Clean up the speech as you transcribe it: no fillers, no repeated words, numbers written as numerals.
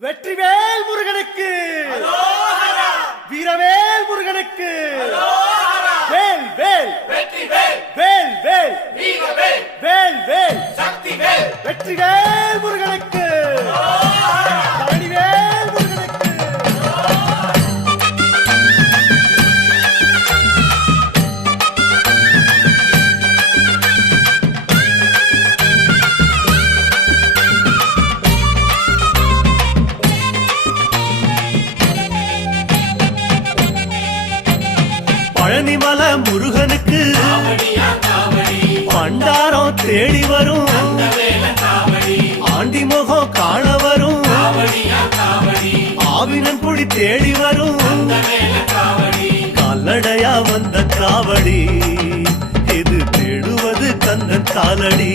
வெற்றிவேல் முருகனுக்கு, வீரவேல் முருகனுக்கு, வேல் வேல் வெற்றிவேல், வேல் வேல் வீரவேல், வேல் வேல் சக்திவேல், வெற்றிவேல் முருகனுக்கு, பழனிவேல் முருகனுக்கு. பழனிமல முருகனுக்கு காவடியா காவடி, பண்டாரம் தேடி வரும், வேல காவடி, ஆண்டி முகம் காண வரும், காவடியா காவடி, ஆவினன் குடி தேடி வரும், வேல காவடி, கால்நடையா வந்த காவடி, இது தேடுவது கந்தன் காலடி.